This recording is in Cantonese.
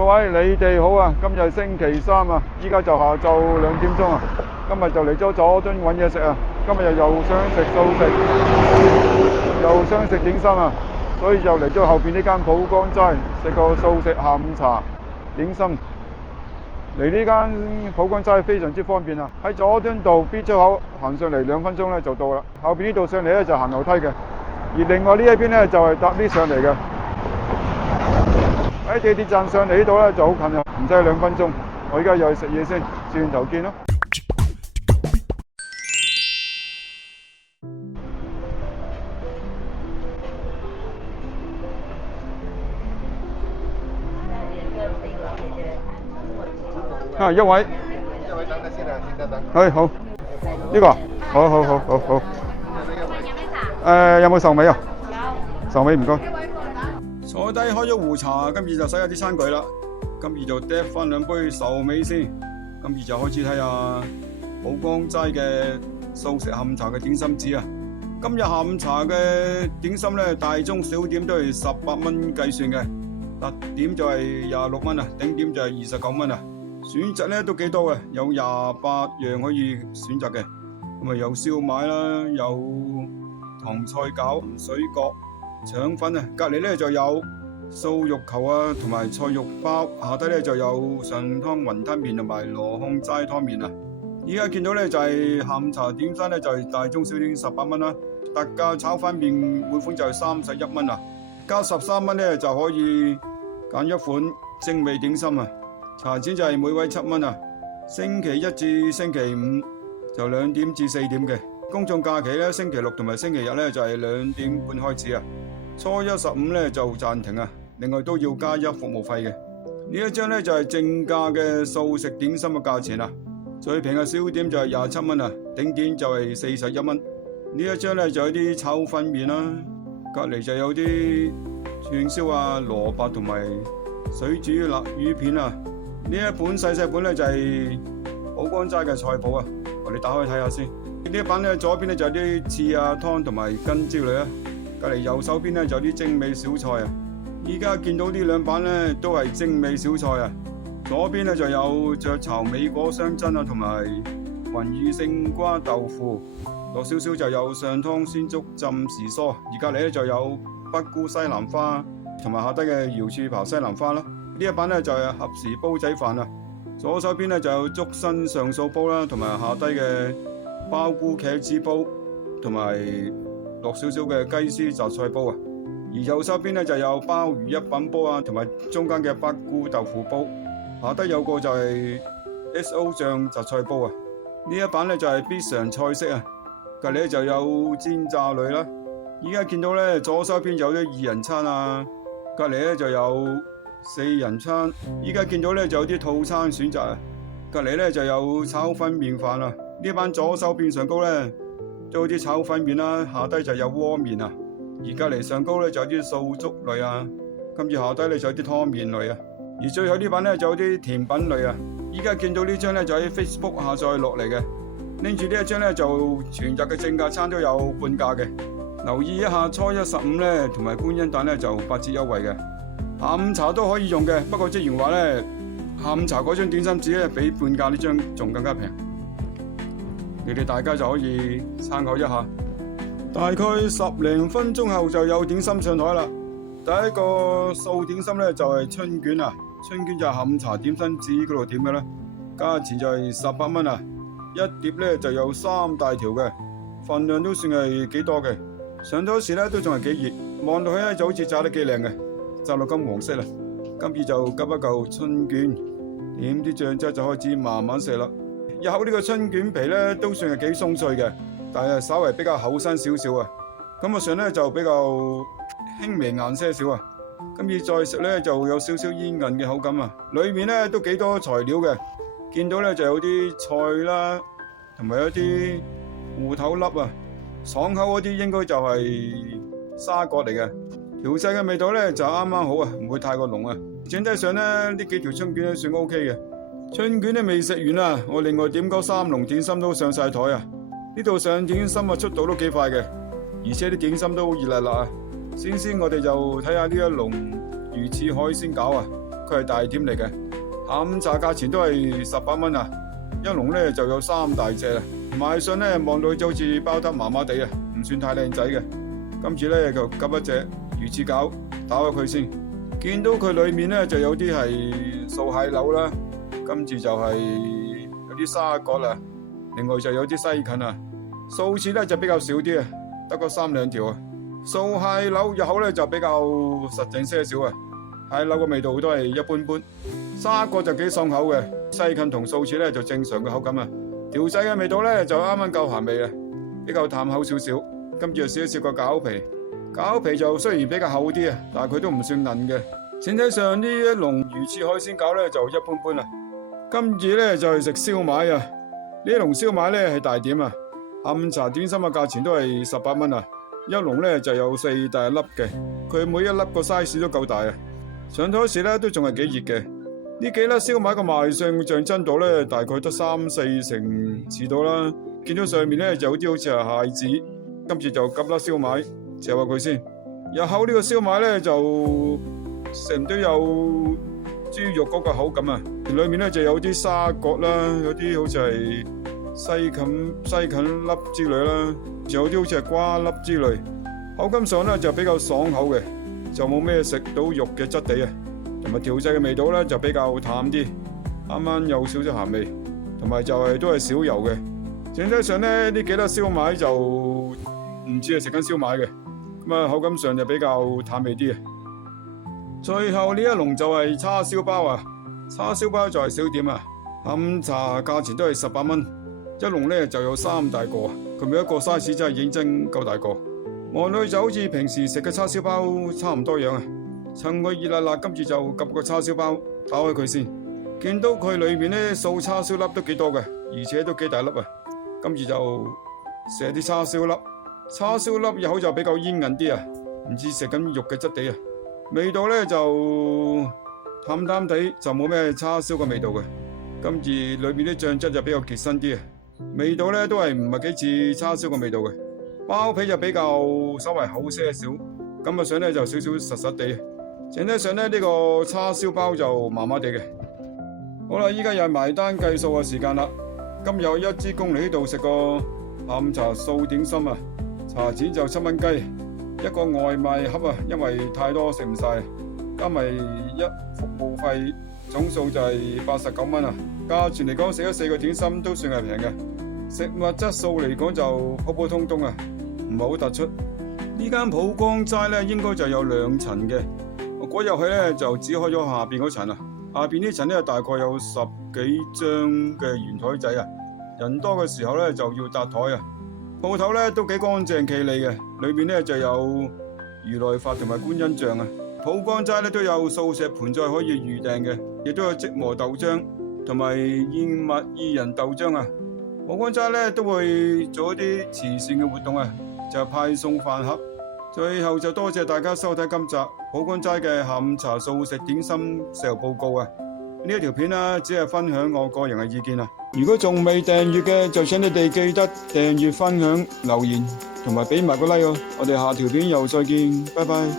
各位你哋好啊！今日星期三啊，依家就下晝2點鐘啊。今日就嚟咗佐敦揾嘢食啊。今日又想食素食，又想食點心啊，所以就嚟咗後邊呢間普光齋食個素食下午茶點心。嚟呢間普光齋非常之方便啊！喺佐敦道 B 出口行上嚟2分鐘咧就到啦。後邊呢度上嚟咧就行樓梯嘅，而另外呢一邊咧就係搭 lift 上嚟嘅。喺地鐵站上嚟呢度咧就好近啊，唔使2分鐘。我而家又去食嘢先，轉頭見咯。一位等等先啊，先等。係好，呢個好。有冇壽眉啊？有。壽眉唔該。坐低開咗壺茶，今次就洗下啲餐具啦。今次就嗒翻2杯壽眉先。今次就開始睇下普光齋嘅素食下午茶嘅點心紙啊。今日下午茶嘅點心咧，大中小點都係18蚊計算嘅，特點就係26蚊啊，頂點就係29蚊啊。選擇咧都幾多嘅，有28樣可以選擇嘅。咁啊有燒賣啦，有糖菜餃、水角、腸粉啊。隔籬咧就有素肉球啊，同埋菜肉包。下低咧就有上湯雲吞麵同埋羅漢齋湯麵啊。而家見到咧就係下午茶點心咧就係大中小點18蚊啦，特價炒飯麵每款就係31蚊啊，加13蚊咧就可以揀一款精美點心啊。茶錢就係每位7蚊啊，星期一至星期五就2點至4點嘅，公眾假期咧星期六同埋星期日咧就係2點半開始啊，初一15咧就暫停啊，另外都要加1服務費嘅。呢一張咧就係正價嘅素食點心嘅價錢啊，最平嘅小點就係27蚊啊，頂點就係41蚊。呢一張咧就有啲炒粉麵啦，隔籬就有啲串燒啊、蘿蔔同埋水煮臘魚片啊。呢一本細本咧就係普光齋嘅菜譜啊，我哋打開睇下先。呢一版咧左邊咧就有啲翅啊、湯同埋羹之類啊，隔籬右手邊咧就有啲精美小菜啊。依家見到呢2版咧都係精美小菜啊。左邊咧就有雀巢美果雙珍啊，同埋雲耳勝瓜豆腐，落少少就有上湯鮮竹浸時蔬，而隔籬咧就有北菇西蘭花同埋下低嘅瑤柱刨西蘭花啦。呢一版咧就係合時煲仔飯啊，左手邊咧就有竹身上素煲啦，同埋下低嘅鮑菇茄子煲，同埋落少少嘅雞絲雜菜煲啊。而右手邊咧就有鮑魚一品煲啊，同埋中間嘅北菇豆腐煲，下低有個就係 XO 醬雜菜煲啊。呢一版咧就係必嘗菜式啊，隔籬咧就有煎炸類啦。而家見到咧左手邊有啲2人餐啊，隔籬咧就有4人餐，依家見到咧就有啲套餐選擇啊，隔籬咧就有炒粉麵飯啊。呢班左手邊上高咧都有啲炒粉麵啦，下低就有鍋麵啊，而隔籬上高咧就有啲素粥類啊，跟住下低咧就有啲湯麵類啊，而最後呢版咧就有啲甜品類啊。依家見到呢張咧就喺 Facebook 下載落嚟嘅，拎住呢一張咧就全日嘅正價餐都有半價嘅，留意一下初一15咧同埋觀音誕咧就8折優惠嘅。下午茶都可以用嘅，不過職員話咧，下午茶嗰張點心紙咧比半價呢張仲更加平，你哋大家就可以參考一下。大概10零分鐘後就有點心上台啦。第一個素點心咧就係春卷啊，春卷就係下午茶點心紙嗰度點嘅啦，價錢就係18蚊啊，一碟咧就有3大條嘅，份量都算係幾多嘅。上台時咧都仲係幾熱，望落去咧就好似炸得幾靚嘅。炸到金黃色啦，今次就急一嚿春卷，點啲醬汁就開始慢慢食啦。入口呢個春卷皮咧都算係幾鬆脆嘅，但係稍微比較厚身少少啊。咁啊上咧就比較輕微硬些少啊。今次再食咧就有少少煙韌嘅口感啊。裏面咧都幾多材料嘅，見到咧就有啲菜啦，同埋有啲芋頭粒啊。爽口嗰啲應該就係沙葛嚟嘅。調製嘅味道咧就啱啱好啊，唔會太過濃啊。整體上咧呢幾條春卷都算 OK 嘅。春卷都未食完啊，我另外點嗰3籠點心都上晒台啊。呢度上點心啊速度都幾快嘅，而且啲點心都好熱辣辣啊。先我哋就睇下呢一籠魚翅海鮮餃啊，佢係大點嚟嘅。下午茶價錢都係18蚊啊，一籠咧就有3大隻啦。賣相咧望到就好似包得麻麻地啊，唔算太靚仔嘅。今次咧就急一隻魚翅餃，打開佢先，見到佢裏面咧就有啲係素蟹柳啦，跟住就係有啲沙葛啦，另外就有啲西芹啊。素翅咧就比較少啲啊，得個3兩條啊。素蟹柳入口咧就比較實淨些少啊，蟹柳嘅味道都係一般般。沙葛就幾爽口嘅，西芹同素翅咧就正常嘅口感啊。調製嘅味道咧就啱啱夠鹹味啊，比較淡口少少。跟住就試一試個餃皮，餃皮就雖然比較厚啲啊，但係佢都唔算韌嘅。整體上呢一籠魚翅海鮮餃咧就一般般啦。跟住咧就係食燒賣啊，呢一籠燒賣咧係大點啊。下午茶點心嘅價錢都係18蚊啊，一籠咧就有4大粒嘅，佢每一粒個 size 都夠大啊。上台時咧都仲係幾熱嘅。呢幾粒燒賣嘅賣相像真度咧大概得3-4成似到啦。見到上面咧就有啲好似係蟹子，跟住就急粒燒賣，嚼下佢先。入口呢個燒賣咧就成都有豬肉嗰個口感啊，裏面咧就有啲沙葛啦，有啲好似係西芹粒之類啦，仲有啲好似係瓜粒之類。口感上咧就比較爽口嘅，就冇咩食到肉嘅質地啊。同埋調製嘅味道咧就比較淡啲，啱啱有少少鹹味，同埋就係都係少油嘅。整體上咧呢幾粒燒賣就唔似係食緊燒賣嘅，咁啊口感上就比較淡味啲啊。最後呢一籠就係叉燒包啊，叉燒包就係小點啊。下午茶價錢都係18蚊，一籠咧就有3大個，佢每一個 size 真係認真夠大個，望落去就好似平時食嘅叉燒包差唔多樣啊。趁佢熱辣辣，跟住就夾個叉燒包，打開佢先，見到佢裏面咧素叉燒粒都幾多嘅，而且都幾大粒啊。跟住就射啲叉燒粒，叉燒粒入口就比較煙韌啲啊，唔似食緊肉嘅質地啊。味道咧就淡淡地，就冇咩叉燒嘅味道嘅。跟住裏面啲醬汁就比較結身啲啊，味道咧都係唔係幾似叉燒嘅味道嘅。包皮就比較稍微厚些少，咁嘅上咧就少少實實地。整體上呢個叉燒包就麻麻地嘅。好啦，依家又係埋單計數嘅時間啦。今日1支公嚟呢度食個下午茶素點心啊，茶錢就7蚊雞，一個外賣盒啊，因為太多食唔晒，加埋一服務費，總數就係89蚊啊。價錢嚟講，食咗4個點心都算係平嘅。食物質素嚟講就普普通通啊，唔係好突出。呢間普光齋咧應該就有2層嘅。我嗰日去咧就只開咗下邊嗰層啊，下邊呢層咧大概有10幾張嘅圓台仔啊，人多嘅時候咧就要搭台啊。鋪頭咧都幾乾淨企理嘅，裏面咧就有如來佛同埋觀音像啊。普光齋咧都有素食盤菜可以預訂嘅，亦都有即磨豆漿同埋燕麥薏仁豆漿啊。普光齋咧都會做一啲慈善嘅活動啊，就派送飯盒。最後就多謝大家收睇今集普光齋嘅下午茶素食點心食遊報告啊！呢一條片只係分享我個人嘅意見啊！如果仲未訂閱嘅，就請你哋記得訂閱、分享、留言同埋俾埋個 like哦！我哋下條片又再見，拜拜。